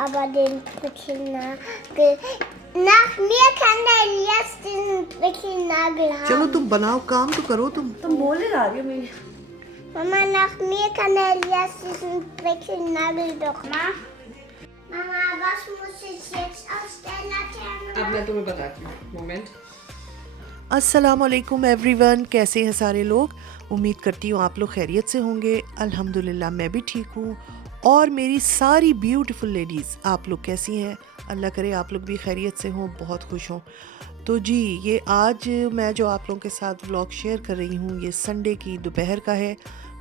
aber den Trickelnagel. Nach mir kann der Elias diesen Trickelnagel haben. चलो तुम बनाओ, काम तो करो तुम। तुम बोले जा रही हो मेरी। Mama, nach mir kann der Elias diesen Trickelnagel doch machen. Mama, was muss ich jetzt aus der Laterne अब मैं तुम्हें बताती हूँ, मोमेंट। अस्सलाम वालेकुम एवरीवन, कैसे हैं सारे लोग। उम्मीद करती हूँ आप लोग खैरियत से होंगे। अल्हम्दुलिल्लाह मैं भी ठीक हूँ और मेरी सारी ब्यूटीफुल लेडीज़, आप लोग कैसी हैं। अल्लाह करे आप लोग भी खैरियत से हों, बहुत खुश हों। तो जी, ये आज मैं जो आप लोगों के साथ व्लॉग शेयर कर रही हूँ, ये संडे की दोपहर का है।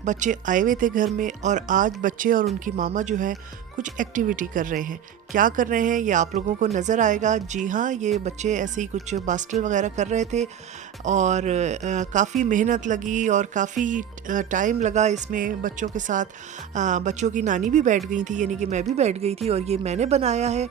बच्चे आए हुए थे घर में और आज बच्चे और उनकी मामा जो है कुछ एक्टिविटी कर रहे हैं। क्या कर रहे हैं ये आप लोगों को नज़र आएगा। जी हाँ, ये बच्चे ऐसे ही कुछ बास्टल वगैरह कर रहे थे और काफ़ी मेहनत लगी और काफ़ी टाइम लगा इसमें बच्चों के साथ। बच्चों की नानी भी बैठ गई थी, यानी कि मैं भी बैठ गई थी और ये मैंने बनाया है।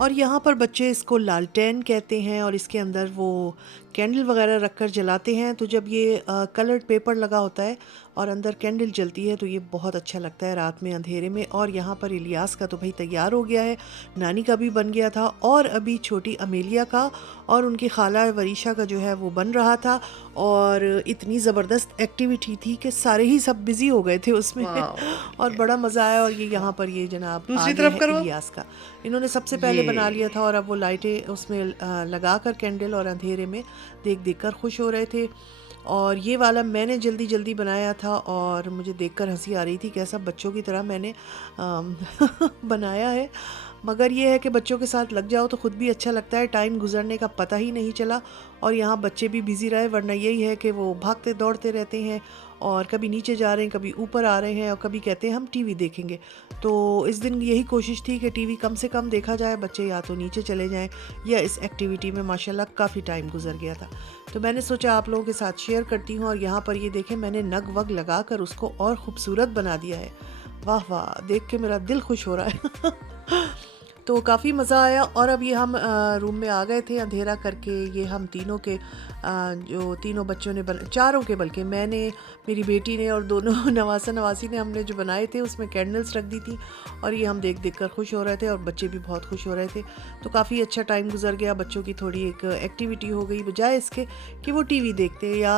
और यहाँ पर बच्चे इसको लालटेन कहते हैं और इसके अंदर वो कैंडल वगैरह रख कर जलाते हैं। तो जब ये कलर्ड पेपर लगा होता है और अंदर कैंडल जलती है तो ये बहुत अच्छा लगता है रात में अंधेरे में। और यहाँ पर इलियास का तो भाई तैयार हो गया है, नानी का भी बन गया था और अभी छोटी अमेलिया का और उनकी खाला वरीशा का जो है वो बन रहा था। और इतनी ज़बरदस्त एक्टिविटी थी कि सारे ही सब बिज़ी हो गए थे उसमें और बड़ा मज़ा आया। और ये यहाँ पर ये जनाब दूसरी तरफ करो। इलियास का इन्होंने सबसे पहले बना लिया था और अब वो लाइटें उसमें लगा कर कैंडल और अंधेरे में देख देख कर खुश हो रहे थे। और ये वाला मैंने जल्दी जल्दी बनाया था और मुझे देखकर हंसी आ रही थी, कैसा बच्चों की तरह मैंने बनाया है। मगर ये है कि बच्चों के साथ लग जाओ तो ख़ुद भी अच्छा लगता है, टाइम गुजरने का पता ही नहीं चला। और यहाँ बच्चे भी बिज़ी रहे, वरना यही है कि वो भागते दौड़ते रहते हैं और कभी नीचे जा रहे हैं, कभी ऊपर आ रहे हैं और कभी कहते हैं हम टीवी देखेंगे। तो इस दिन यही कोशिश थी कि टीवी कम से कम देखा जाए, बच्चे या तो नीचे चले जाएं या इस एक्टिविटी में माशाल्लाह काफ़ी टाइम गुजर गया था। तो मैंने सोचा आप लोगों के साथ शेयर करती हूँ। और यहाँ पर ये देखें, मैंने नग वग लगा कर उसको और ख़ूबसूरत बना दिया है। वाह वाह, देख के मेरा दिल खुश हो रहा है। तो काफ़ी मज़ा आया। और अब ये हम रूम में आ गए थे अंधेरा करके। ये हम तीनों के जो तीनों बच्चों ने चारों के, बल्कि मैंने, मेरी बेटी ने और दोनों नवासा नवासी ने, हमने जो बनाए थे उसमें कैंडल्स रख दी थी और ये हम देख देख कर खुश हो रहे थे और बच्चे भी बहुत खुश हो रहे थे। तो काफ़ी अच्छा टाइम गुजर गया। बच्चों की थोड़ी एक एक्टिविटी हो गई, बजाय इसके कि वो टीवी देखते या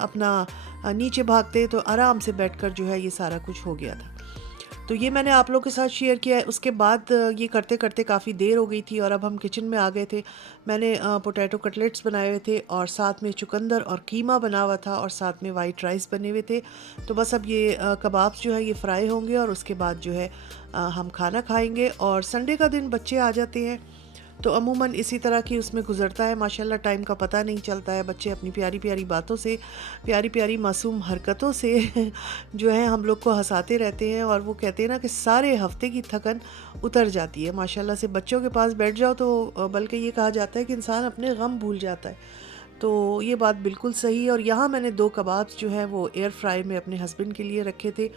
अपना नीचे भागते, तो आराम से बैठकर जो है ये सारा कुछ हो गया था। तो ये मैंने आप लोगों के साथ शेयर किया है। उसके बाद ये करते करते काफ़ी देर हो गई थी और अब हम किचन में आ गए थे। मैंने पोटैटो कटलेट्स बनाए हुए थे और साथ में चुकंदर और कीमा बना हुआ था और साथ में वाइट राइस बने हुए थे। तो बस अब ये कबाब्स जो है ये फ्राई होंगे और उसके बाद जो है हम खाना खाएंगे। और संडे का दिन बच्चे आ जाते हैं तो अमूमन इसी तरह की उसमें गुजरता है। माशाल्लाह टाइम का पता नहीं चलता है। बच्चे अपनी प्यारी प्यारी बातों से, प्यारी प्यारी मासूम हरकतों से जो है हम लोग को हंसाते रहते हैं। और वो कहते हैं ना कि सारे हफ्ते की थकन उतर जाती है माशाल्लाह से। बच्चों के पास बैठ जाओ तो बल्कि ये कहा जाता है कि इंसान अपने गम भूल जाता है। तो ये बात बिल्कुल सही है। और यहाँ मैंने 2 कबाब्स जो हैं वो एयर फ्राई में अपने हस्बैंड के लिए रखे थे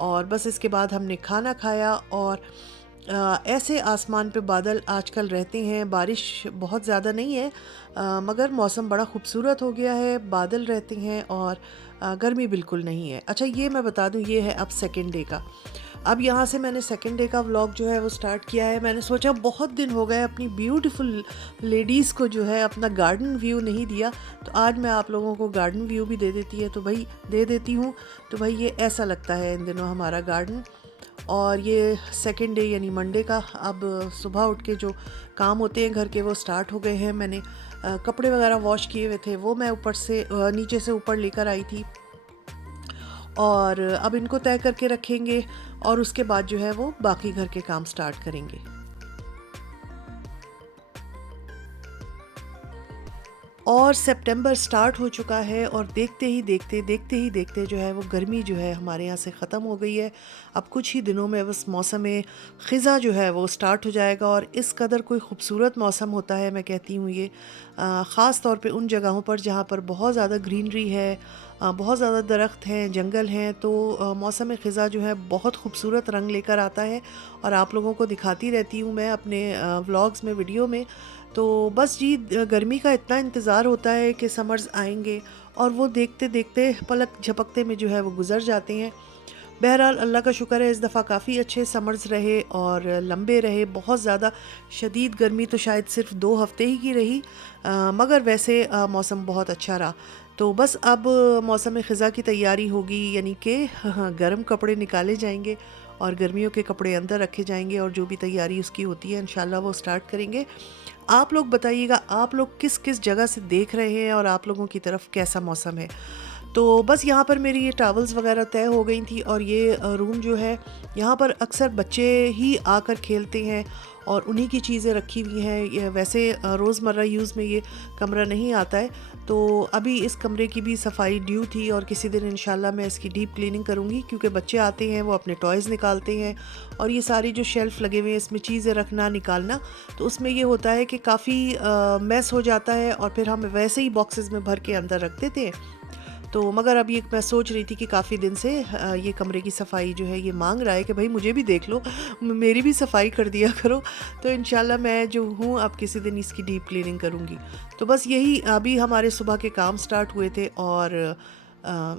और बस इसके बाद हमने खाना खाया। और ऐसे आसमान पे बादल आजकल रहते हैं, बारिश बहुत ज़्यादा नहीं है मगर मौसम बड़ा खूबसूरत हो गया है, बादल रहते हैं और गर्मी बिल्कुल नहीं है। अच्छा, ये मैं बता दूं, ये है अब सेकंड डे का। अब यहाँ से मैंने सेकंड डे का व्लॉग जो है वो स्टार्ट किया है। मैंने सोचा बहुत दिन हो गए अपनी ब्यूटीफुल लेडीज़ को जो है अपना गार्डन व्यू नहीं दिया, तो आज मैं आप लोगों को गार्डन व्यू भी दे देती है, तो भाई दे देती हूँ। तो भाई ये ऐसा लगता है इन दिनों हमारा गार्डन। और ये सेकंड डे यानी मंडे का अब सुबह उठ के जो काम होते हैं घर के वो स्टार्ट हो गए हैं। मैंने कपड़े वगैरह वॉश किए हुए थे, वो मैं ऊपर से नीचे से ऊपर लेकर आई थी और अब इनको तय करके रखेंगे और उसके बाद जो है वो बाकी घर के काम स्टार्ट करेंगे। और सितंबर स्टार्ट हो चुका है और देखते ही देखते जो है वो गर्मी जो है हमारे यहाँ से ख़त्म हो गई है। अब कुछ ही दिनों में बस मौसम ख़िज़ा जो है वो स्टार्ट हो जाएगा और इस कदर कोई ख़ूबसूरत मौसम होता है, मैं कहती हूँ ये ख़ास तौर पे उन जगहों पर जहाँ पर बहुत ज़्यादा ग्रीनरी है, बहुत ज़्यादा दरख्त हैं, जंगल हैं। तो मौसम ख़िज़ा जो है बहुत खूबसूरत रंग लेकर आता है और आप लोगों को दिखाती रहती हूँ मैं अपने व्लॉग्स में, वीडियो में। तो बस जी, गर्मी का इतना इंतज़ार होता है कि समर्स आएंगे और वो देखते देखते पलक झपकते में जो है वो गुज़र जाते हैं। बहरहाल अल्लाह का शुक्र है इस दफ़ा काफ़ी अच्छे समर्स रहे और लंबे रहे। बहुत ज़्यादा शदीद गर्मी तो शायद सिर्फ 2 हफ़्ते ही की रही, मगर वैसे मौसम बहुत अच्छा रहा। तो बस अब मौसम ख़ज़ा की तैयारी होगी, यानी कि गर्म कपड़े निकाले जाएंगे और गर्मियों के कपड़े अंदर रखे जाएंगे और जो भी तैयारी उसकी होती है इंशाल्लाह वो स्टार्ट करेंगे। आप लोग बताइएगा आप लोग किस किस जगह से देख रहे हैं और आप लोगों की तरफ कैसा मौसम है। तो बस यहाँ पर मेरी ये टावल्स वगैरह तय हो गई थी और ये रूम जो है यहाँ पर अक्सर बच्चे ही आकर खेलते हैं और उन्हीं की चीज़ें रखी हुई हैं। ये वैसे रोज़मर्रा यूज़ में ये कमरा नहीं आता है, तो अभी इस कमरे की भी सफाई ड्यू थी और किसी दिन इंशाल्लाह मैं इसकी डीप क्लीनिंग करूँगी, क्योंकि बच्चे आते हैं वो अपने टॉयज़ निकालते हैं और ये सारी जो शेल्फ़ लगे हुए हैं इसमें चीज़ें रखना निकालना, तो उसमें ये होता है कि काफ़ी मैस हो जाता है और फिर हम वैसे ही बॉक्सेस में भर के अंदर रख देते हैं। तो मगर अब ये मैं सोच रही थी कि काफ़ी दिन से ये कमरे की सफाई जो है ये मांग रहा है कि भाई मुझे भी देख लो, मेरी भी सफाई कर दिया करो। तो इंशाल्लाह मैं जो हूँ अब किसी दिन इसकी डीप क्लीनिंग करूँगी। तो बस यही अभी हमारे सुबह के काम स्टार्ट हुए थे और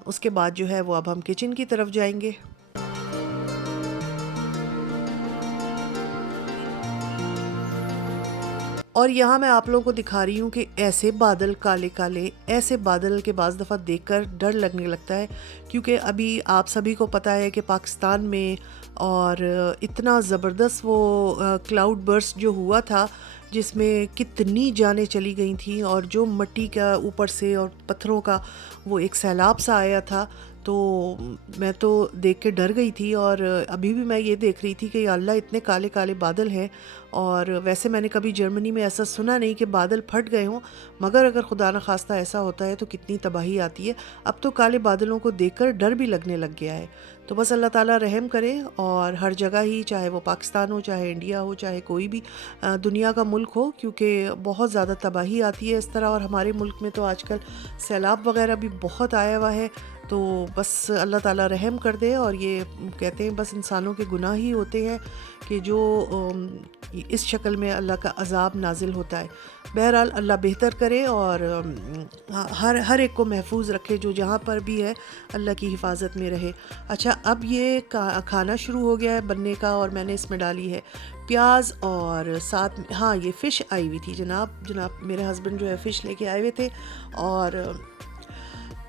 उसके बाद जो है वो अब हम किचन की तरफ जाएंगे। और यहाँ मैं आप लोगों को दिखा रही हूँ कि ऐसे बादल काले काले, ऐसे बादल के बाज़ दफ़ा देखकर डर लगने लगता है, क्योंकि अभी आप सभी को पता है कि पाकिस्तान में और इतना ज़बरदस्त वो क्लाउड बर्स्ट जो हुआ था जिसमें कितनी जानें चली गई थी और जो मिट्टी का ऊपर से और पत्थरों का वो एक सैलाब सा आया था। तो मैं तो देख के डर गई थी और अभी भी मैं ये देख रही थी कि या अल्लाह इतने काले काले बादल हैं। और वैसे मैंने कभी जर्मनी में ऐसा सुना नहीं कि बादल फट गए हों, मगर अगर खुदा न खास्ता ऐसा होता है तो कितनी तबाही आती है। अब तो काले बादलों को देखकर डर भी लगने लग गया है। तो बस अल्लाह ताला रहम करे और हर जगह ही, चाहे वो पाकिस्तान हो, चाहे इंडिया हो, चाहे कोई भी दुनिया का मुल्क हो, क्योंकि बहुत ज़्यादा तबाही आती है इस तरह। और हमारे मुल्क में तो आजकल सैलाब वगैरह भी बहुत आया हुआ है। तो बस अल्लाह ताला रहम कर दे। और ये कहते हैं बस इंसानों के गुनाह ही होते हैं कि जो इस शक्ल में अल्लाह का अज़ाब नाजिल होता है। बहरहाल अल्लाह बेहतर करे और हर एक को महफूज रखे, जो जहाँ पर भी है अल्लाह की हिफाजत में रहे। अच्छा, अब ये खाना शुरू हो गया है बनने का और मैंने इसमें डाली है प्याज और साथ में हाँ ये फ़िश आई हुई थी। जनाब मेरे हस्बैंड जो है फ़िश लेके आए हुए थे और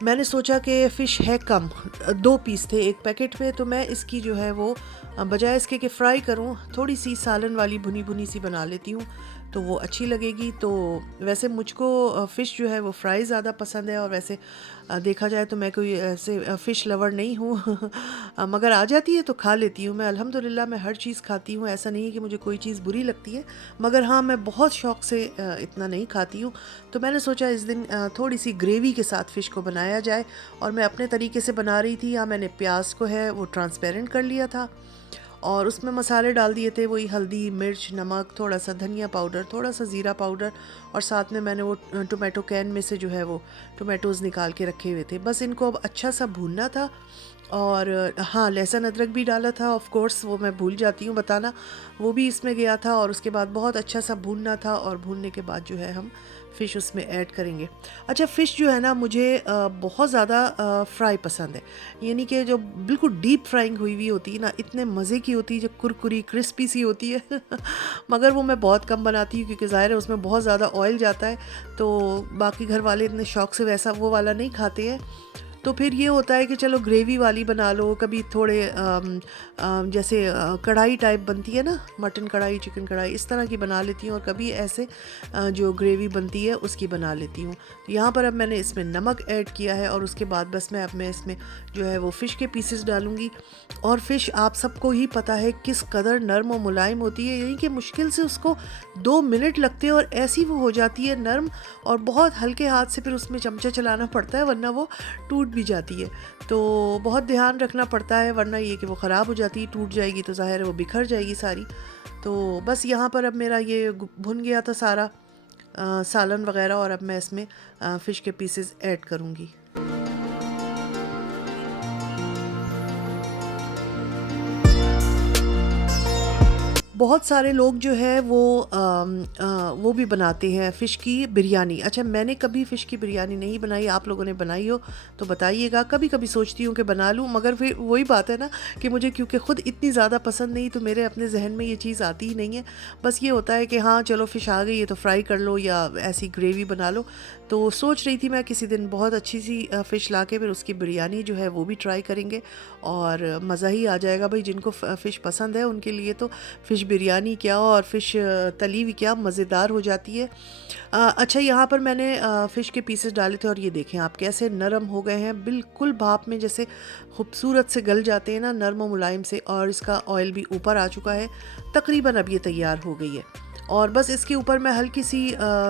मैंने सोचा कि फ़िश है कम, 2 पीस थे एक पैकेट में, तो मैं इसकी जो है वो बजाय इसके कि फ़्राई करूं थोड़ी सी सालन वाली भुनी भुनी सी बना लेती हूं, तो वो अच्छी लगेगी। तो वैसे मुझको फ़िश जो है वो फ्राई ज़्यादा पसंद है और वैसे देखा जाए तो मैं कोई ऐसे फ़िश लवर नहीं हूँ मगर आ जाती है तो खा लेती हूँ मैं। अल्हम्दुलिल्लाह मैं हर चीज़ खाती हूँ, ऐसा नहीं है कि मुझे कोई चीज़ बुरी लगती है, मगर हाँ मैं बहुत शौक़ से इतना नहीं खाती हूँ। तो मैंने सोचा इस दिन थोड़ी सी ग्रेवी के साथ फ़िश को बनाया जाए और मैं अपने तरीके से बना रही थी। यहाँ मैंने प्याज को है वो ट्रांसपेरेंट कर लिया था और उसमें मसाले डाल दिए थे, वही हल्दी, मिर्च, नमक, थोड़ा सा धनिया पाउडर, थोड़ा सा ज़ीरा पाउडर और साथ में मैंने वो टोमेटो कैन में से जो है वो टोमेटोज़ निकाल के रखे हुए थे। बस इनको अब अच्छा सा भूनना था और हाँ लहसुन अदरक भी डाला था, ऑफ कोर्स वो मैं भूल जाती हूँ बताना, वो भी इसमें गया था और उसके बाद बहुत अच्छा सा भूनना था और भूनने के बाद जो है हम फ़िश उसमें ऐड करेंगे। अच्छा, फ़िश जो है ना मुझे बहुत ज़्यादा फ्राई पसंद है, यानी कि जो बिल्कुल डीप फ्राइंग हुई हुई होती है ना, इतने मज़े की होती है, जो कुरकुरी क्रिस्पी सी होती है मगर वो मैं बहुत कम बनाती हूँ क्योंकि ज़ाहिर है उसमें बहुत ज़्यादा ऑयल जाता है, तो बाकी घर वाले इतने शौक़ से वैसा वो वाला नहीं खाते हैं। तो फिर ये होता है कि चलो ग्रेवी वाली बना लो, कभी थोड़े जैसे कढ़ाई टाइप बनती है ना, मटन कढ़ाई, चिकन कढ़ाई, इस तरह की बना लेती हूँ और कभी ऐसे जो ग्रेवी बनती है उसकी बना लेती हूँ। तो यहाँ पर अब मैंने इसमें नमक ऐड किया है और उसके बाद बस मैं इसमें जो है वो फ़िश के पीसेस डालूँगी। और फ़िश आप सबको ही पता है किस कदर नरम और मुलायम होती है, यानी कि मुश्किल से उसको 2 मिनट लगते हैं और ऐसी वो हो जाती है नरम, और बहुत हल्के हाथ से फिर उसमें चमचा चलाना पड़ता है वरना वो टूट भी जाती है। तो बहुत ध्यान रखना पड़ता है, वरना ये कि वो ख़राब हो जाती है, टूट जाएगी तो ज़ाहिर है वो बिखर जाएगी सारी। तो बस यहाँ पर अब मेरा ये भुन गया था सारा सालन वग़ैरह और अब मैं इसमें फ़िश के पीसेस ऐड करूँगी। बहुत सारे लोग जो है वो भी बनाते हैं फ़िश की बिरयानी। अच्छा, मैंने कभी फ़िश की बिरयानी नहीं बनाई, आप लोगों ने बनाई हो तो बताइएगा। कभी कभी सोचती हूँ कि बना लूँ, मगर फिर वही बात है ना कि मुझे क्योंकि ख़ुद इतनी ज़्यादा पसंद नहीं, तो मेरे अपने जहन में ये चीज़ आती ही नहीं है। बस ये होता है कि हाँ चलो फ़िश आ गई है तो फ्राई कर लो या ऐसी ग्रेवी बना लो। तो सोच रही थी मैं किसी दिन बहुत अच्छी सी फ़िश ला के फिर उसकी बिरयानी जो है वो भी ट्राई करेंगे और मज़ा ही आ जाएगा भाई। जिनको फ़िश पसंद है उनके लिए तो फ़िश बिरयानी क्या और फ़िश तली हुई क्या मज़ेदार हो जाती है। अच्छा, यहाँ पर मैंने फ़िश के पीसेस डाले थे और ये देखें आप कैसे नरम हो गए हैं, बिल्कुल भाप में जैसे खूबसूरत से गल जाते हैं ना, नरम और मुलायम से। और इसका ऑयल भी ऊपर आ चुका है, तकरीबन अब ये तैयार हो गई है। और बस इसके ऊपर मैं हल्की सी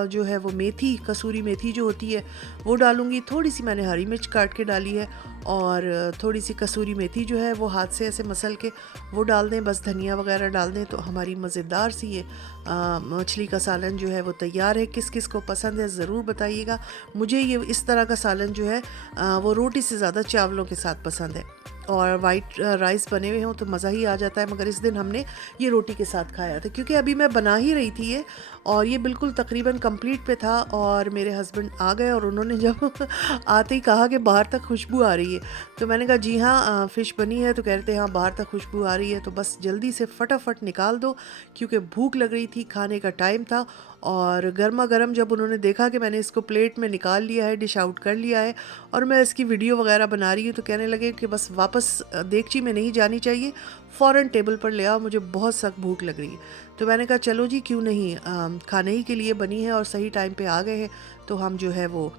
जो है वो मेथी, कसूरी मेथी जो होती है वो डालूँगी। थोड़ी सी मैंने हरी मिर्च काट के डाली है और थोड़ी सी कसूरी मेथी जो है वो हाथ से ऐसे मसल के वो डाल दें, बस धनिया वगैरह डाल दें तो हमारी मज़ेदार सी ये मछली का सालन जो है वो तैयार है। किस किस को पसंद है ज़रूर बताइएगा। मुझे ये इस तरह का सालन जो है वो रोटी से ज़्यादा चावलों के साथ पसंद है, और वाइट राइस बने हुए हों तो मज़ा ही आ जाता है। मगर इस दिन हमने ये रोटी के साथ खाया था क्योंकि अभी मैं बना ही रही थी ये, और ये बिल्कुल तकरीबन कंप्लीट पे था। और मेरे हस्बैंड आ गए और उन्होंने जब आते ही कहा कि बाहर तक खुशबू आ रही है, तो मैंने कहा जी हाँ फ़िश बनी है। तो कह रहे थे हाँ बाहर तक खुशबू आ रही है, तो बस जल्दी से फटाफट निकाल दो क्योंकि भूख लग रही थी, खाने का टाइम था। और गर्मा गर्म जब उन्होंने देखा कि मैंने इसको प्लेट में निकाल लिया है, डिश आउट कर लिया है और मैं इसकी वीडियो वगैरह बना रही हूँ, तो कहने लगे कि बस वापस देगची में नहीं जानी चाहिए, फ़ौरन टेबल पर ले आओ, मुझे बहुत सख्त भूख लग रही है। तो मैंने कहा चलो जी क्यों नहीं, खाने ही के लिए बनी है और सही टाइम पे आ गए हैं, तो हम जो है वो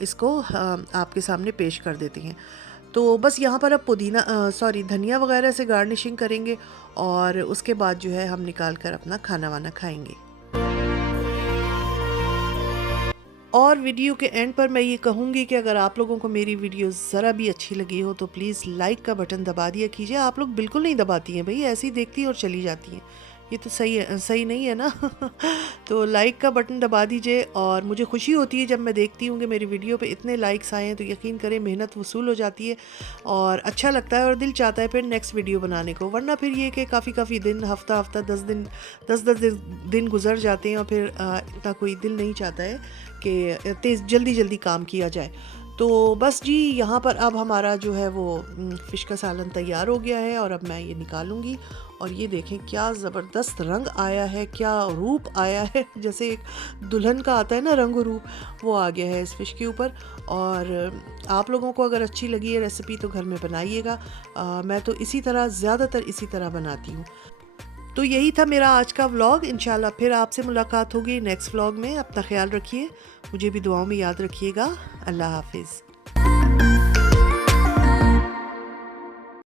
इसको आपके सामने पेश कर देते हैं। तो बस यहाँ पर अब धनिया वगैरह से गार्निशिंग करेंगे और उसके बाद जो है हम निकाल कर अपना खाना वाना खाएंगे। और वीडियो के एंड पर मैं ये कहूँगी कि अगर आप लोगों को मेरी वीडियो ज़रा भी अच्छी लगी हो तो प्लीज़ लाइक का बटन दबा दिया कीजिए। आप लोग बिल्कुल नहीं दबाती हैं भाई, ऐसे ही देखती हैं और चली जाती हैं, ये तो सही नहीं है ना। तो लाइक का बटन दबा दीजिए। और मुझे खुशी होती है जब मैं देखती हूँ कि मेरी वीडियो पे इतने लाइक्स आए हैं, तो यकीन करें मेहनत वसूल हो जाती है और अच्छा लगता है और दिल चाहता है फिर नेक्स्ट वीडियो बनाने को। वरना फिर ये कि काफ़ी दिन, हफ्ता 10 दिन गुजर जाते हैं और फिर इतना कोई दिल नहीं चाहता है कि जल्दी काम किया जाए। तो बस जी यहाँ पर अब हमारा जो है वो फ़िश का सालन तैयार हो गया है और अब मैं ये निकालूंगी। और ये देखें क्या ज़बरदस्त रंग आया है, क्या रूप आया है, जैसे एक दुल्हन का आता है ना रंग रूप, वो आ गया है इस फ़िश के ऊपर। और आप लोगों को अगर अच्छी लगी है रेसिपी तो घर में बनाइएगा। मैं तो ज़्यादातर इसी तरह बनाती हूँ। तो यही था मेरा आज का व्लॉग। इंशाल्लाह फिर आपसे मुलाकात होगी नेक्स्ट व्लॉग में। अपना ख्याल रखिए, मुझे भी दुआओं में याद रखिएगा। अल्लाह हाफिज़।